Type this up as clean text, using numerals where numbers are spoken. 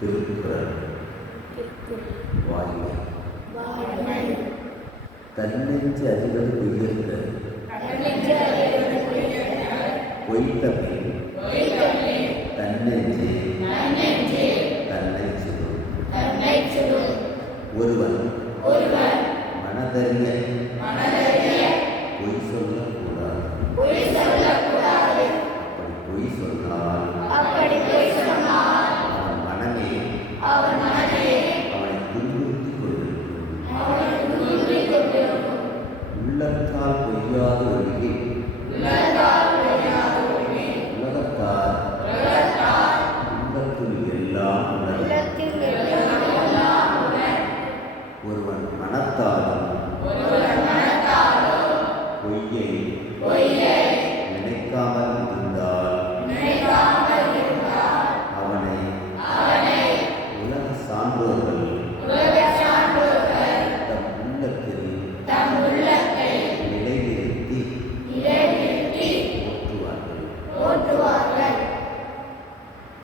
திருக்குறள் வாழ்க. தன்னெஞ்சு அறிவது உயர்ந்த பொய்த்தமிழ் தன்னெஞ்சே தன்னை சுடும். ஒருவன் மனதறிய பொய் சொல்லக்கூடாது. அப்படி பொய் சொன்னால் அவன் மனமே அவனை துன்புறுத்திக் கொண்டிருக்கும். உள்ளத்தால் பொய்யாத ஒழுகி உலகத்தார் உள்ளத்தில் எல்லாம் ஒருவன் மனத்தாலும் பொய்யை நினைக்காமல் இருந்தால் அவனை உலக சான்றோர்கள்